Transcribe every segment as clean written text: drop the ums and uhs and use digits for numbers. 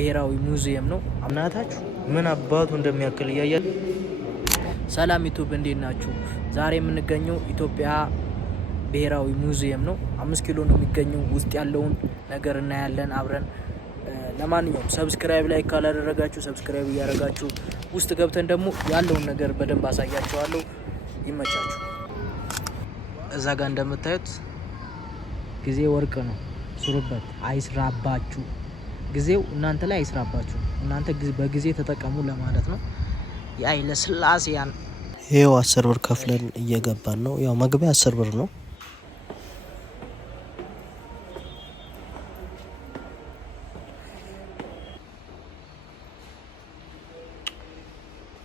ብሔራዊ ሙዚየም ነው። አምናታችሁ ምን አባቱ እንደሚያክል እያያል። ሰላም ዩቲዩብ እንዴት ናችሁ? ዛሬ የምንገኘው ኢትዮጵያ ብሔራዊ ሙዚየም ነው። 5 ኪሎ ነው የሚገኘው። ውስጥ ያለውን ነገር እናያለን አብረን። ለማንኛውም ሰብስክራይብ ላይ ካላደረጋችሁ ሰብስክራይብ እያደረጋችሁ ውስጥ ገብተን ደግሞ ያለውን ነገር በደንብ አሳያችኋለሁ። ይመቻችሁ። እዛ ጋር እንደምታዩት ጊዜ ወርቅ ነው። ስሩበት፣ አይስራባችሁ። ጊዜው እናንተ ላይ አይስራባችሁ። እናንተ በጊዜ ተጠቀሙ ለማለት ነው። የኃይለ ሥላሴያን ይሄው 10 ብር ከፍለን እየገባን ነው። ያው መግቢያ 10 ብር ነው።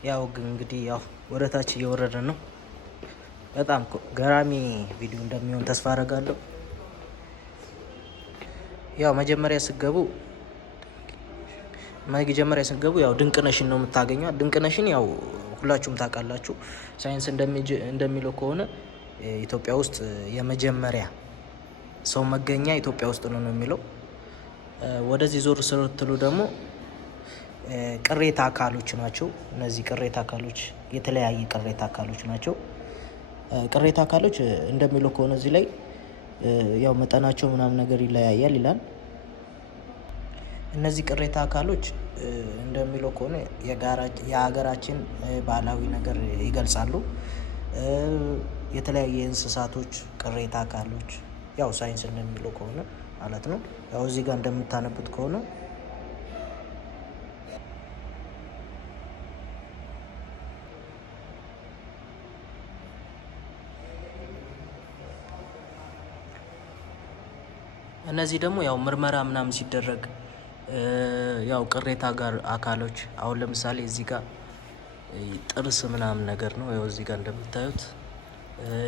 ያው እንግዲህ ወደታች እየወረደን ነው። በጣም ገራሚ ቪዲዮ እንደሚሆን ተስፋ አደርጋለሁ። ያው መጀመሪያ ስገቡ ያው ድንቅነሽን ነው የምታገኘው። ድንቅነሽን ያው ሁላችሁም ታውቃላችሁ። ሳይንስ እንደሚለው ከሆነ ኢትዮጵያ ውስጥ የመጀመሪያ ሰው መገኛ ኢትዮጵያ ውስጥ ነው የሚለው። ወደዚህ ዞር ስትሉ ደግሞ ቅሬታ አካሎች ናቸው። እነዚህ ቅሬታ አካሎች የተለያየ ቅሬታ አካሎች ናቸው። ቅሬታ አካሎች እንደሚለው ከሆነ እዚህ ላይ ያው መጠናቸው ምናምን ነገር ይለያያል ይላል። እነዚህ ቅሬታ አካሎች እንደሚለው ከሆነ የሀገራችን ባህላዊ ነገር ይገልጻሉ። የተለያየ እንስሳቶች ቅሬታ አካሎች ያው ሳይንስ እንደሚለው ከሆነ ማለት ነው። ያው እዚህ ጋር እንደምታነቡት ከሆነ እነዚህ ደግሞ ያው ምርመራ ምናምን ሲደረግ ያው ቅሬታ አካሎች አሁን ለምሳሌ እዚህ ጋር ጥርስ ምናምን ነገር ነው። ያው እዚህ ጋር እንደምታዩት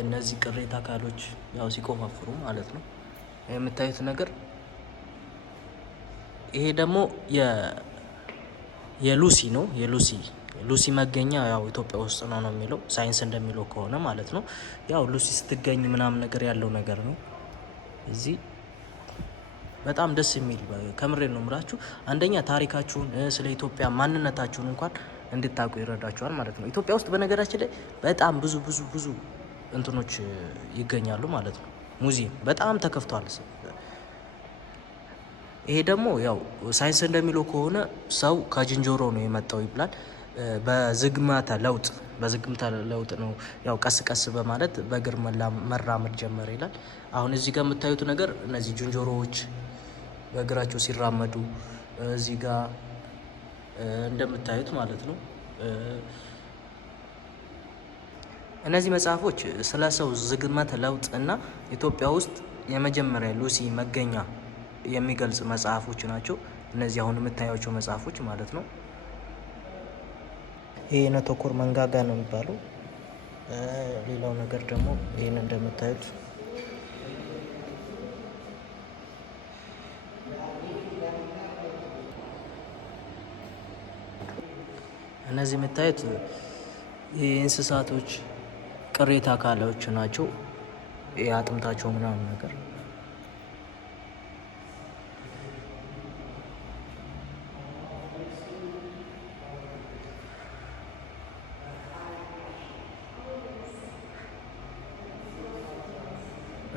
እነዚህ ቅሬታ አካሎች ያው ሲቆፋፍሩ ማለት ነው የምታዩት ነገር። ይሄ ደግሞ የሉሲ ነው። ሉሲ መገኛ ያው ኢትዮጵያ ውስጥ ነው የሚለው ሳይንስ እንደሚለው ከሆነ ማለት ነው። ያው ሉሲ ስትገኝ ምናምን ነገር ያለው ነገር ነው እዚህ በጣም ደስ የሚል ከምሬ ነው የምላችሁ። አንደኛ ታሪካችሁን ስለ ኢትዮጵያ ማንነታችሁን እንኳን እንድታውቁ ይረዳችኋል ማለት ነው። ኢትዮጵያ ውስጥ በነገራችን ላይ በጣም ብዙ እንትኖች ይገኛሉ ማለት ነው። ሙዚየም በጣም ተከፍቷል። ይሄ ደግሞ ያው ሳይንስ እንደሚለው ከሆነ ሰው ከዝንጀሮ ነው የመጣው ይብላል። በዝግመተ ለውጥ ነው ያው ቀስ በማለት በእግር መራመድ ጀመረ ይላል። አሁን እዚህ ጋር የምታዩት ነገር እነዚህ ዝንጀሮዎች በእግራቸው ሲራመዱ እዚህ ጋር እንደምታዩት ማለት ነው። እነዚህ መጽሐፎች ስለ ሰው ዝግመተ ለውጥ እና ኢትዮጵያ ውስጥ የመጀመሪያ ሉሲ መገኛ የሚገልጽ መጽሐፎች ናቸው። እነዚህ አሁን የምታዩቸው መጽሐፎች ማለት ነው። ይሄ ነቶኮር መንጋጋ ነው የሚባለው። ሌላው ነገር ደግሞ ይሄን እንደምታዩት እነዚህ የምታዩት የእንስሳቶች ቅሬታ አካሎች ናቸው። የአጥንታቸው ምናምን ነገር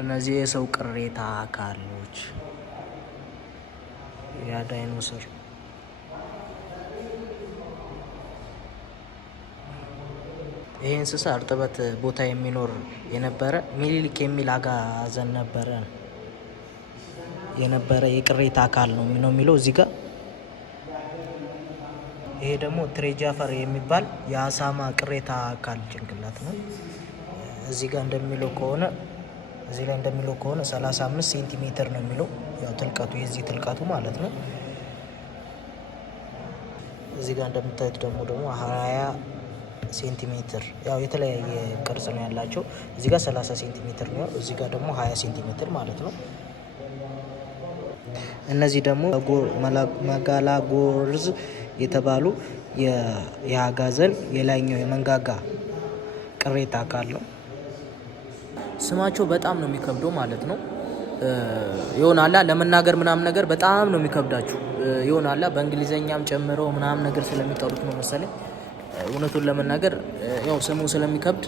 እነዚህ የሰው ቅሬታ አካሎች ያ ዳይኖሰር ይሄ እንስሳ እርጥበት ቦታ የሚኖር የነበረ ሚኒሊክ የሚል አጋዘን የነበረ የቅሬታ አካል ነው የሚለው እዚህ ጋር። ይሄ ደግሞ ትሬጃፈር የሚባል የአሳማ ቅሬታ አካል ጭንቅላት ነው። እዚህ ላይ እንደሚለው ከሆነ 35 ሴንቲሜትር ነው የሚለው ያው ትልቀቱ የዚህ ትልቀቱ ማለት ነው። እዚህ ጋር እንደምታዩት ደግሞ 20 ሴንቲሜትር ያው የተለያየ ቅርጽ ነው ያላቸው። እዚህ ጋር 30 ሴንቲሜትር ነው፣ እዚህ ጋር ደግሞ 20 ሴንቲሜትር ማለት ነው። እነዚህ ደግሞ መጋላጎርዝ የተባሉ የአጋዘን የላይኛው የመንጋጋ ቅሬታ አካል ነው። ስማቸው በጣም ነው የሚከብደው ማለት ነው። ይሆናላ ለመናገር ምናምን ነገር በጣም ነው የሚከብዳችሁ። ይሆናላ በእንግሊዘኛም ጨምረው ምናምን ነገር ስለሚጠሩት ነው መሰለኝ። እውነቱን ለመናገር ያው ስሙ ስለሚከብድ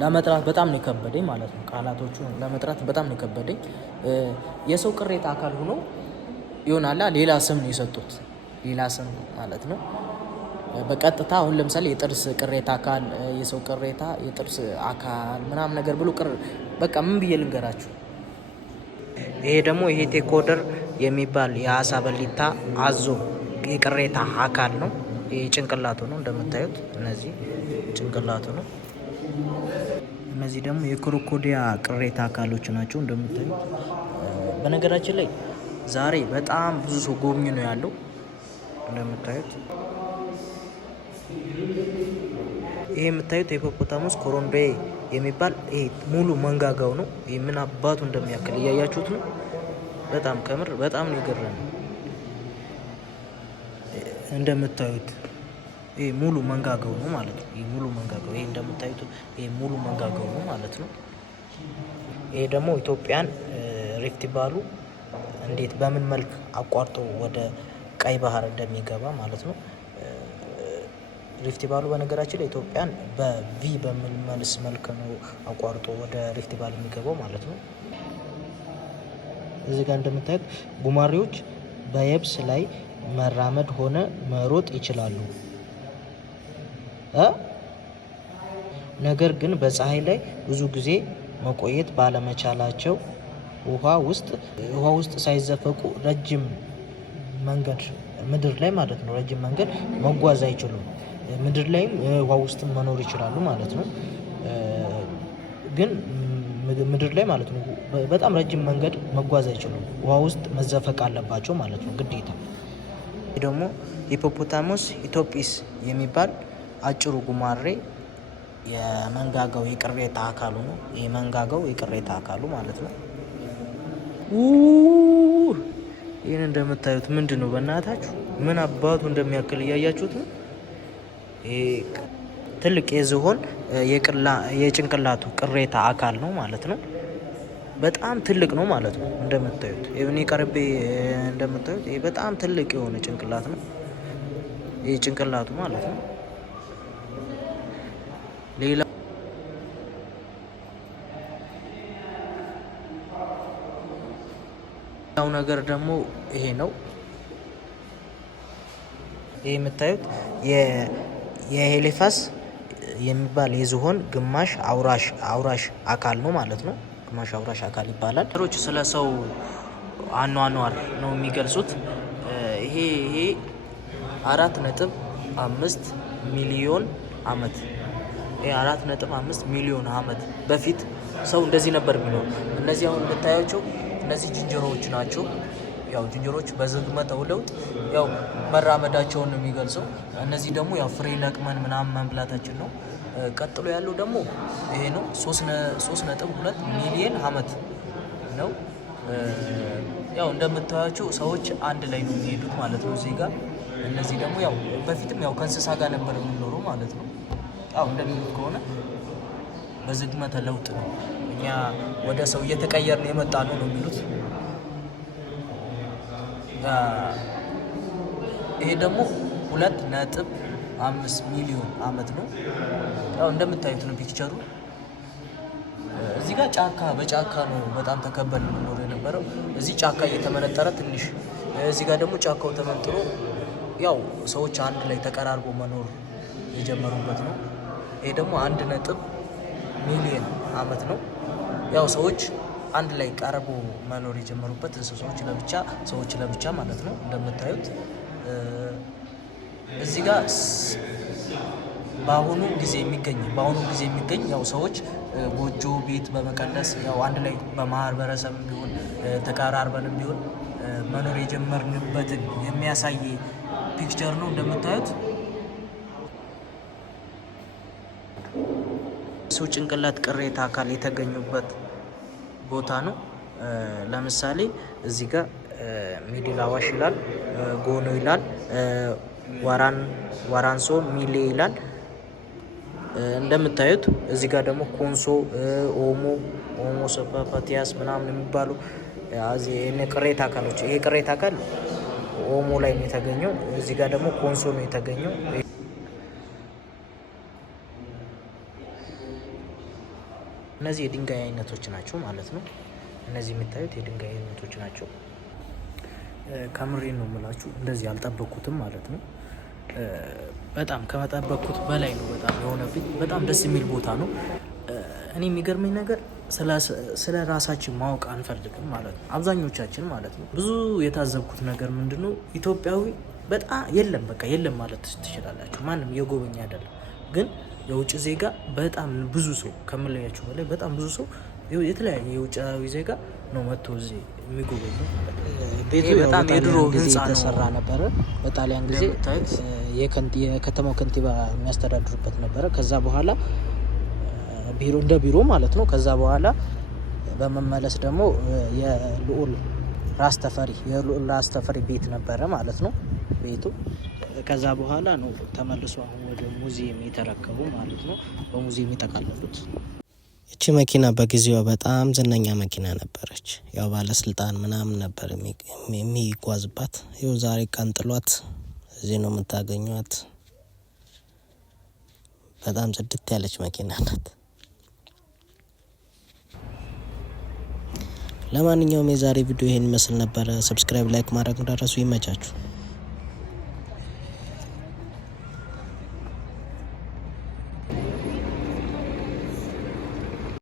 ለመጥራት በጣም ነው የከበደኝ ማለት ነው። ቃላቶቹ ለመጥራት በጣም ነው የከበደኝ። የሰው ቅሬታ አካል ሆኖ ይሆናላ ሌላ ስም ነው የሰጡት፣ ሌላ ስም ማለት ነው። በቀጥታ አሁን ለምሳሌ የጥርስ ቅሬታ አካል፣ የሰው ቅሬታ የጥርስ አካል ምናምን ነገር ብሎ በቃ ምን ብዬ ልንገራችሁ። ይሄ ደግሞ ይሄ ቴኮደር የሚባል የአሳ በሊታ አዞ የቅሬታ አካል ነው። ይሄ ጭንቅላቱ ነው እንደምታዩት፣ እነዚህ ጭንቅላቱ ነው። እነዚህ ደግሞ የክሮኮዲያ ቅሬታ አካሎች ናቸው እንደምታዩት። በነገራችን ላይ ዛሬ በጣም ብዙ ሰው ጎብኝ ነው ያለው እንደምታዩት። ይሄ የምታዩት የሂፖፖታመስ ኮሮንቤ የሚባል ይሄ ሙሉ መንጋጋው ነው። ይሄ ምን አባቱ እንደሚያክል እያያችሁት ነው። በጣም ከምር በጣም ነው የገረመኝ። እንደምታዩት ይሄ ሙሉ መንጋጋው ነው ማለት ነው። ይሄ ሙሉ መንጋጋው ይሄ እንደምታዩት ይሄ ሙሉ መንጋጋው ነው ማለት ነው። ይሄ ደግሞ ኢትዮጵያን ሪፍት ቫሊ እንዴት በምን መልክ አቋርጦ ወደ ቀይ ባህር እንደሚገባ ማለት ነው። ሪፍት ቫሊ በነገራችን ላይ ኢትዮጵያን በቪ በምንመልስ መልክ ነው አቋርጦ ወደ ሪፍት ቫሊ የሚገባው ማለት ነው። እዚህ ጋር እንደምታዩት ጉማሬዎች በየብስ ላይ መራመድ ሆነ መሮጥ ይችላሉ። ነገር ግን በፀሐይ ላይ ብዙ ጊዜ መቆየት ባለመቻላቸው ውሃ ውስጥ ሳይዘፈቁ ረጅም መንገድ ምድር ላይ ማለት ነው ረጅም መንገድ መጓዝ አይችሉም። ምድር ላይም ውሃ ውስጥ መኖር ይችላሉ ማለት ነው። ግን ምድር ላይ ማለት ነው በጣም ረጅም መንገድ መጓዝ አይችሉም። ውሃ ውስጥ መዘፈቅ አለባቸው ማለት ነው ግዴታ። ይህ ደግሞ ሂፖፖታመስ ኢትዮጲስ የሚባል አጭሩ ጉማሬ የመንጋጋው የቅሬታ አካሉ ነው። የመንጋጋው የቅሬታ አካሉ ማለት ነው። ይህን እንደምታዩት ምንድን ነው በእናታችሁ ምን አባቱ እንደሚያክል እያያችሁት ነው። ትልቅ የዝሆን የጭንቅላቱ ቅሬታ አካል ነው ማለት ነው። በጣም ትልቅ ነው ማለት ነው። እንደምታዩት እኔ ቀርቤ እንደምታዩት ይሄ በጣም ትልቅ የሆነ ጭንቅላት ነው። ይሄ ጭንቅላቱ ማለት ነው። ሌላው ነገር ደግሞ ይሄ ነው። ይሄ የምታዩት የሄሊፋስ የሚባል የዝሆን ግማሽ አውራሽ አካል ነው ማለት ነው። ግማሽ አውራሽ አካል ይባላል። ሮች ስለ ሰው አኗኗር ነው የሚገልጹት። ይሄ 4.5 ሚሊዮን ዓመት 4.5 ሚሊዮን ዓመት በፊት ሰው እንደዚህ ነበር የሚኖር። እነዚህ አሁን የምታያቸው እነዚህ ዝንጀሮዎች ናቸው። ያው ዝንጀሮዎች በዝግመተ ለውጥ ያው መራመዳቸውን ነው የሚገልጸው። እነዚህ ደግሞ ያው ፍሬ ለቅመን ምናምን መብላታችን ነው። ቀጥሎ ያለው ደግሞ ይሄ ነው 3.2 ሚሊዮን ዓመት ነው። ያው እንደምታዩቸው ሰዎች አንድ ላይ ነው የሚሄዱት ማለት ነው እዚህ ጋር። እነዚህ ደግሞ ያው በፊትም ያው ከእንስሳ ጋር ነበር የምንኖረው ማለት ነው። ያው እንደሚሉት ከሆነ በዝግመተ ለውጥ ነው እኛ ወደ ሰው እየተቀየርን የመጣ ነው የሚሉት። ይሄ ደግሞ 2.5 ሚሊዮን ዓመት ነው። ያው እንደምታዩት ነው ፒክቸሩ። እዚህ ጋር በጫካ ነው በጣም ተከበን የምንኖረው የነበረው። እዚህ ጫካ እየተመነጠረ ትንሽ፣ እዚህ ጋር ደግሞ ጫካው ተመንጥሮ ያው ሰዎች አንድ ላይ ተቀራርቦ መኖር የጀመሩበት ነው። ይሄ ደግሞ 1 ሚሊዮን ዓመት ነው። ያው ሰዎች አንድ ላይ ቀርቦ መኖር የጀመሩበት፣ እንስሳዎች ለብቻ ሰዎች ለብቻ ማለት ነው። እንደምታዩት እዚህ ጋር በአሁኑ ጊዜ የሚገኝ ያው ሰዎች ጎጆ ቤት በመቀነስ ያው አንድ ላይ በማህበረሰብ ቢሆን ተቀራርበንም ቢሆን መኖር የጀመርንበትን የሚያሳይ ፒክቸር ነው። እንደምታዩት ሰው ጭንቅላት ቅሬታ አካል የተገኙበት ቦታ ነው። ለምሳሌ እዚህ ጋር ሚድል አዋሽ ይላል፣ ጎኖ ይላል፣ ዋራንሶ ሚሌ ይላል። እንደምታዩት እዚህ ጋር ደግሞ ኮንሶ፣ ኦሞ ሰፓፓቲያስ ምናምን የሚባሉ ቅሬታ አካሎች። ይሄ ቅሬታ አካል ኦሞ ላይ ነው የተገኘው። እዚህ ጋር ደግሞ ኮንሶ ነው የተገኘው። እነዚህ የድንጋይ አይነቶች ናቸው ማለት ነው። እነዚህ የምታዩት የድንጋይ አይነቶች ናቸው። ከምሬን ነው የምላችሁ፣ እንደዚህ አልጠበቅኩትም ማለት ነው። በጣም ከመጠበቅኩት በላይ ነው በጣም የሆነብኝ። በጣም ደስ የሚል ቦታ ነው። እኔ የሚገርመኝ ነገር ስለ ራሳችን ማወቅ አንፈልግም ማለት ነው፣ አብዛኞቻችን ማለት ነው። ብዙ የታዘብኩት ነገር ምንድን ነው፣ ኢትዮጵያዊ በጣም የለም፣ በቃ የለም ማለት ትችላላችሁ። ማንም የጎበኛ አይደለም። ግን የውጭ ዜጋ በጣም ብዙ ሰው ከምለያችሁ በላይ በጣም ብዙ ሰው የተለያየ የውጫዊ ዜጋ ነው መጥቶ እዚህ የሚጎበኘው ማለት ነው። ቤቱ በጣም የድሮ ህንፃ የተሰራ ነበረ። በጣሊያን ጊዜ የከተማው ከንቲባ የሚያስተዳድሩበት ነበረ። ከዛ በኋላ ቢሮ እንደ ቢሮ ማለት ነው። ከዛ በኋላ በመመለስ ደግሞ የልዑል ራስ ተፈሪ ቤት ነበረ ማለት ነው ቤቱ። ከዛ በኋላ ነው ተመልሶ አሁን ወደ ሙዚየም የተረከቡ ማለት ነው። በሙዚየም የጠቃለሉት። እቺ መኪና በጊዜዋ በጣም ዝነኛ መኪና ነበረች። ያው ባለስልጣን ምናምን ነበር የሚጓዝባት። ይኸው ዛሬ ቀንጥሏት እዚህ ነው የምታገኟት። በጣም ጽድት ያለች መኪና ናት። ለማንኛውም የዛሬ ቪዲዮ ይሄን ይመስል ነበረ። ሰብስክራይብ፣ ላይክ ማድረግ እንዳትረሱ። ይመቻችሁ።